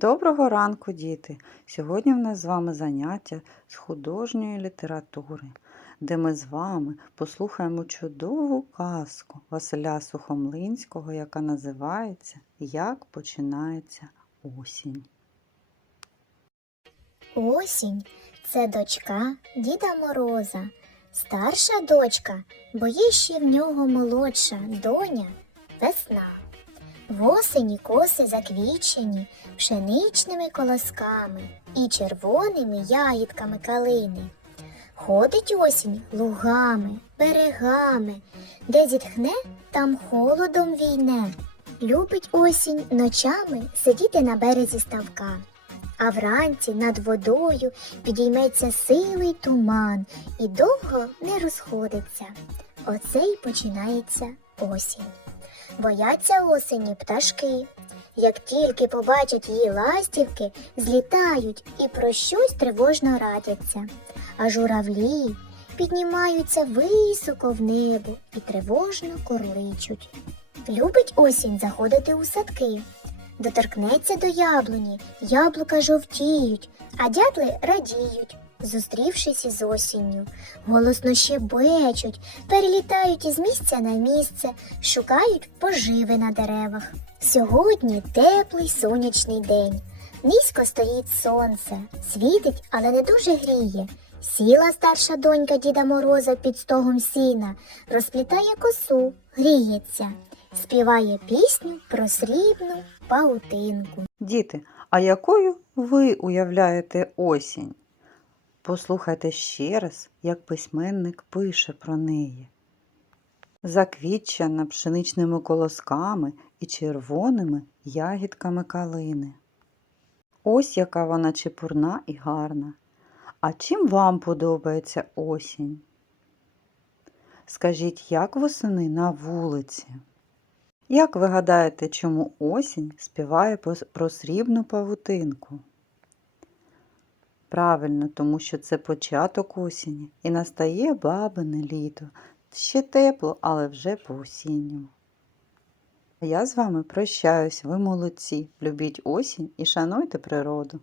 Доброго ранку, діти! Сьогодні в нас з вами заняття з художньої літератури, де ми з вами послухаємо чудову казку Василя Сухомлинського, яка називається Як починається осінь. Осінь це дочка Діда Мороза, старша дочка, бо є ще в нього молодша доня весна. В осені коси заквічені пшеничними колосками і червоними ягідками калини. Ходить осінь лугами, берегами, де зітхне, там холодом війне. Любить осінь ночами сидіти на березі ставка. А вранці над водою підійметься силий туман і довго не розходиться. Оце й починається осінь. Бояться осені пташки. Як тільки побачать її ластівки, злітають і про щось тривожно радяться. А журавлі піднімаються високо в небо і тривожно корличуть. Любить осінь заходити у садки. Доторкнеться до яблуні, яблука жовтіють, а дятли радіють, зустрівшись із осінню. Голосно щебечуть, перелітають із місця на місце, шукають поживи на деревах. Сьогодні теплий сонячний день. Низько стоїть сонце, світить, але не дуже гріє. Сіла старша донька Діда Мороза під стогом сіна, розплітає косу, гріється, співає пісню про срібну паутинку. Діти, а якою ви уявляєте осінь? Послухайте ще раз, як письменник пише про неї. Заквітчена пшеничними колосками і червоними ягідками калини. Ось яка вона чепурна і гарна. А чим вам подобається осінь? Скажіть, як восени на вулиці? Як ви гадаєте, чому осінь співає про срібну павутинку? Правильно, тому що це початок осені і настає бабине літо. Ще тепло, але вже по-осінньому. Я з вами прощаюсь, ви молодці. Любіть осінь і шануйте природу.